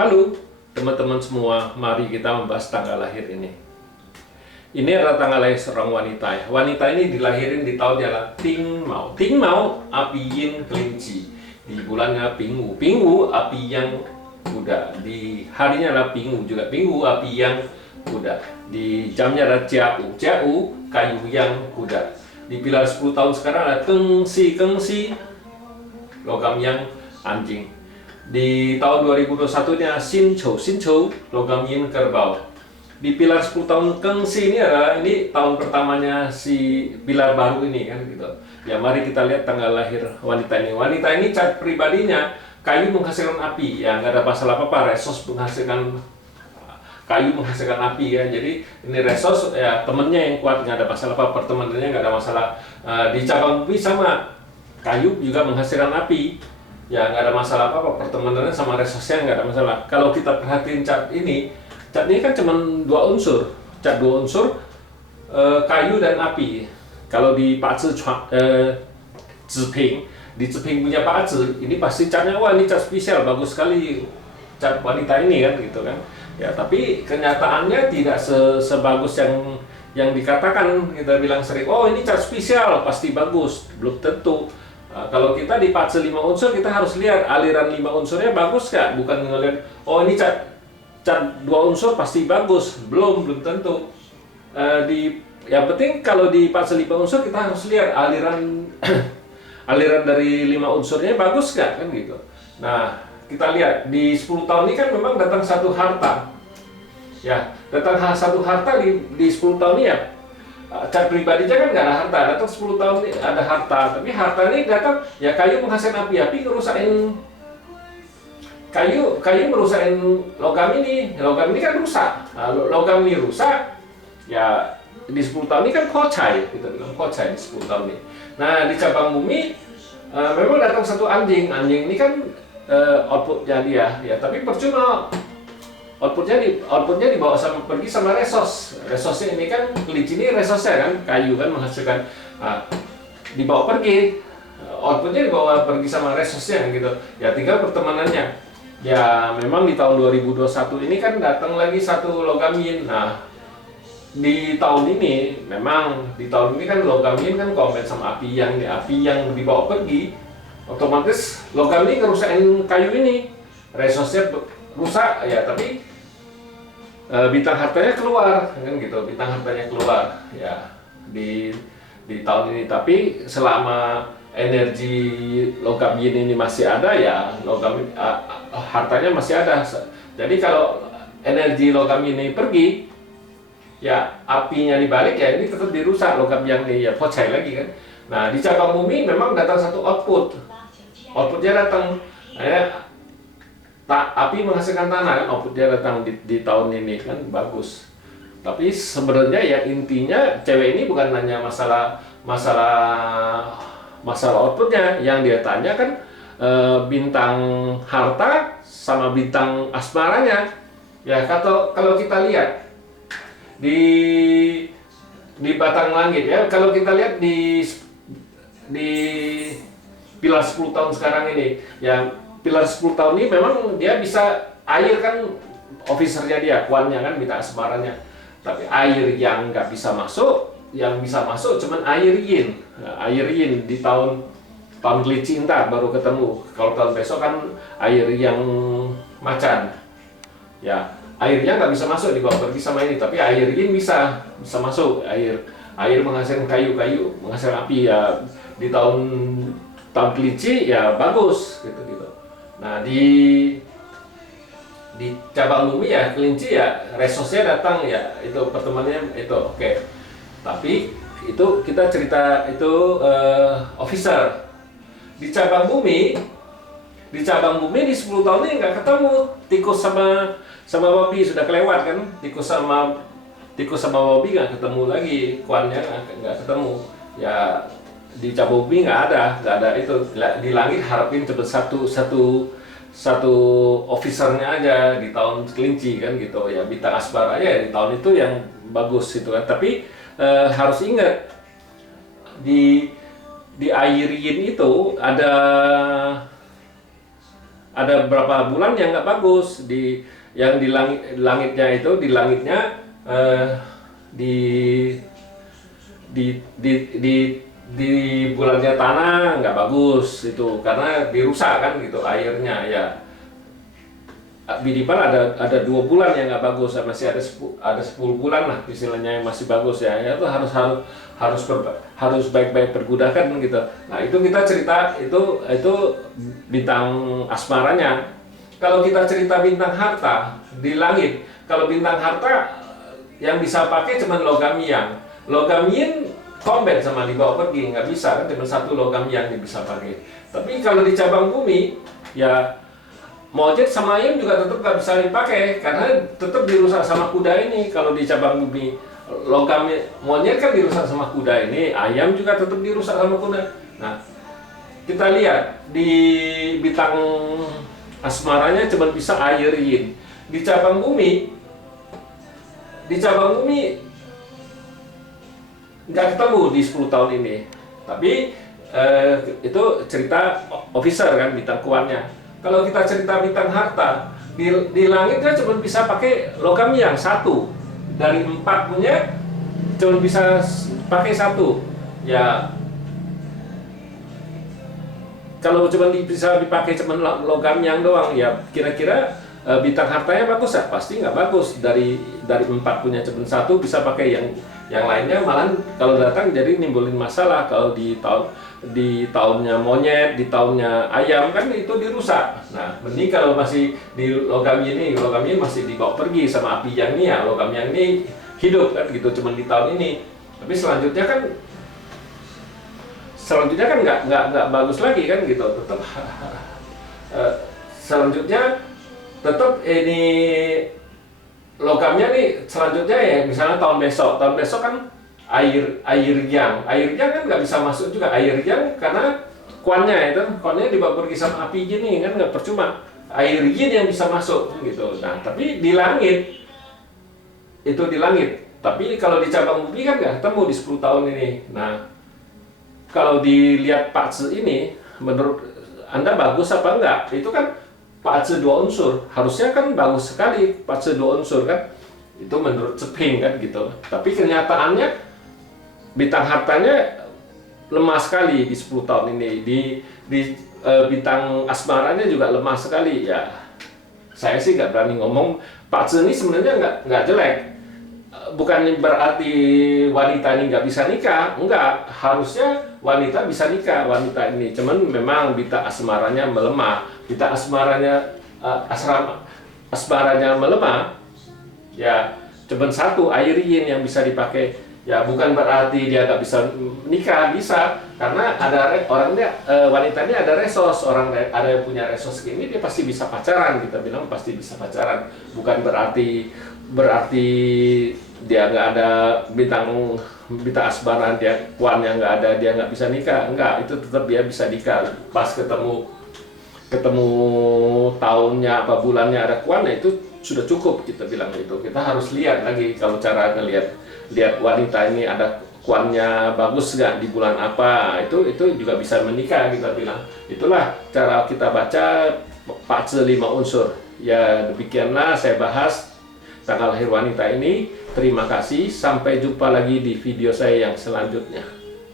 Halo teman-teman semua, mari kita membahas tanggal lahir ini. Ini adalah tanggal lahir seorang wanita ya. Wanita ini dilahirin di tahun adalah Ting Mao. Ting Mao, api yin kelinci. Di bulannya Pinggu. Pinggu, api yang kuda. Di harinya adalah Pinggu juga. Pinggu, api yang kuda. Di jamnya ada Jiau. Jiau, kayu yang kuda. Di pilar 10 tahun sekarang ada Kengsi. Kengsi, logam yang anjing. Di tahun 2021-nya Xin Chou, logam yin kerbau. Di pilar 10 tahun Kengsi ini adalah tahun pertamanya si pilar baru ini kan gitu. Ya mari kita lihat tanggal lahir wanita ini. Wanita ini cat pribadinya kayu menghasilkan api, ya nggak ada masalah apa-apa. Resos menghasilkan kayu menghasilkan api ya. Jadi ini resos ya temennya yang kuat, nggak ada masalah apa, pertemanannya nggak ada masalah. Di cabang bumi sama kayu juga menghasilkan api. Ya nggak ada masalah apa-apa, pertemanannya sama resosnya nggak ada masalah. Kalau kita perhatiin cat ini kan cuma dua unsur, cat dua unsur, kayu dan api. Kalau di Ba Zi Ziping, di Ziping punya Ba Zi, ini pasti catnya, wah ini cat spesial, bagus sekali cat wanita ini kan gitu kan. Ya tapi kenyataannya tidak sebagus yang dikatakan. Kita bilang sering, oh ini cat spesial pasti bagus, belum tentu. Kalau kita di fase 5 unsur, kita harus lihat aliran 5 unsurnya bagus nggak, bukan ngelihat oh ini cat 2 unsur pasti bagus, belum tentu. Yang penting kalau di fase 5 unsur kita harus lihat aliran aliran dari 5 unsurnya bagus nggak kan gitu. Nah kita lihat di 10 tahun ini kan memang datang satu harta, ya datang satu harta di 10 tahun ini ya. Cat pribadinya kan nggak ada harta, datang 10 tahun ini ada harta, tapi harta ini datang ya kayu menghasilkan api ngerusakin kayu merusakin logam ini kan rusak. Nah, logam ini rusak ya di 10 tahun ini kan kocai, kita bilang kocai di 10 tahun ini. Nah di cabang bumi memang datang satu anjing ini kan outputnya dia ya, tapi percuma. Outputnya dibawa pergi sama resosnya ini kan kelinci ini resosnya kan kayu kan menghasilkan, dibawa pergi, outputnya dibawa pergi sama resosnya kan gitu ya, tinggal pertemanannya ya. Memang di tahun 2021 ini kan datang lagi satu logam yin. Nah di tahun ini kan logam yin kan komen sama api yang dibawa pergi, otomatis logam ini kerusakan kayu ini, resosnya rusak ya, tapi bintang hartanya keluar kan gitu, bintang hartanya keluar ya di tahun ini. Tapi selama energi logam yin ini masih ada ya, logam hartanya masih ada. Jadi kalau energi logam ini pergi ya, apinya dibalik ya, ini tetap dirusak logam yang ini ya, pocai lagi kan. Nah di cabang bumi memang datang satu outputnya datang ya, api menghasilkan tanah kan, output dia datang di tahun ini kan bagus. Tapi sebenarnya ya intinya cewek ini bukan hanya masalah outputnya, yang dia tanya kan bintang harta sama bintang asmaranya ya. Kalau kita lihat di batang langit ya, kalau kita lihat di pilar 10 tahun sekarang ini ya, pilar 10 tahun ini memang dia bisa air kan, officernya dia, kuannya kan, bintang asmaranya. Tapi air yang nggak bisa masuk, yang bisa masuk cuman air yin. Nah, air yin di tahun kelinci entar baru ketemu. Kalau tahun besok kan air yang macan. Ya, airnya nggak bisa masuk, dibawa pergi sama ini. Tapi air yin bisa masuk. Air menghasilkan kayu menghasilkan api ya. Di tahun kelinci ya bagus gitu. Nah di cabang bumi ya kelinci ya, resosnya datang ya, itu pertemanannya itu oke. Tapi itu kita cerita itu officer. Di cabang bumi di 10 tahun ini nggak ketemu tikus sama babi, sudah kelewat kan. Tikus sama babi nggak ketemu lagi, kuannya nggak ketemu ya. Di cabang bumi nggak ada itu. Di langit harapin cepet satu officernya aja di tahun kelinci kan gitu ya, bintang asbar aja ya, di tahun itu yang bagus itu kan. Tapi harus ingat di air yin itu ada ada beberapa bulan yang nggak bagus yang di langitnya itu di di bulannya tanah nggak bagus itu karena dirusak kan gitu airnya ya. Minimal ada 2 bulan yang nggak bagus, masih ada 10 bulan lah istilahnya yang masih bagus ya. Itu harus baik-baik pergudakan gitu. Nah itu kita cerita itu bintang asmaranya. Kalau kita cerita bintang harta di langit, kalau bintang harta yang bisa pakai cuma logam yang combat sama dibawa pergi, nggak bisa kan, cuma 1 logam yang bisa pakai. Tapi kalau di cabang bumi ya monyet sama ayam juga tetap nggak bisa dipakai karena tetap dirusak sama kuda ini. Kalau di cabang bumi logam monyet kan dirusak sama kuda ini, ayam juga tetap dirusak sama kuda. Nah kita lihat di bintang asmaranya cuma bisa air yin. Di cabang bumi nggak ketemu di 10 tahun ini. Tapi itu cerita officer kan, bintang kuannya. Kalau kita cerita bintang harta, di langitnya cuma bisa pakai logam yang 1 dari 4 punya, cuma bisa pakai 1 ya. Kalau cuma bisa dipakai cuma logam yang doang ya, kira-kira bintang hartanya bagus ya? Pasti nggak bagus. Dari 4 punya cuma 1 bisa pakai yang lainnya, malah kalau datang jadi nimbulin masalah. Kalau di tahunnya monyet, di tahunnya ayam kan itu dirusak. Nah, mending kalau masih di logam ini masih dibawa pergi sama api yang ini ya, logam yang ini hidup kan gitu, cuma di tahun ini. Tapi selanjutnya kan nggak bagus lagi kan gitu, tetap selanjutnya tetap ini logamnya nih selanjutnya ya, misalnya tahun besok kan air yang kan nggak bisa masuk juga, air yang karena kuannya dibawa pergi sama api gini kan, nggak percuma air yin yang bisa masuk gitu. Nah tapi di langit tapi kalau di cabang bumi kan nggak ketemu di 10 tahun ini. Nah kalau dilihat Pak Zi ini, menurut Anda bagus apa enggak? Itu kan Pak Zi 2 unsur, harusnya kan bagus sekali Pak Zi 2 unsur kan, itu menurut Ceping kan gitu. Tapi kenyataannya bintang hartanya lemah sekali di 10 tahun ini. Di bintang asmaranya juga lemah sekali ya. Saya sih nggak berani ngomong Pak Zi ini sebenarnya nggak jelek. Bukan berarti wanita ini nggak bisa nikah, enggak. Harusnya wanita bisa nikah, wanita ini. Cuman memang bintang asmaranya melemah. Bintang asmaranya asmaranya melemah ya, cuman 1 air yin yang bisa dipakai. Ya bukan berarti dia nggak bisa nikah, bisa, karena wanita ini ada resos, ada yang punya resos gini, dia pasti bisa pacaran. Kita bilang pasti bisa pacaran, bukan berarti dia nggak ada bintang asbaran, dia kuan yang nggak ada, dia nggak bisa nikah. Enggak, itu tetap dia bisa nikah pas ketemu tahunnya apa bulannya ada kuannya, itu sudah cukup. Kita bilang itu kita harus lihat lagi, kalau cara lihat wanita ini ada kuannya bagus nggak di bulan apa, itu juga bisa menikah. Kita bilang itulah cara kita baca Pak Zi 5 unsur ya. Demikianlah saya bahas tanggal lahir wanita ini. Terima kasih, sampai jumpa lagi di video saya yang selanjutnya.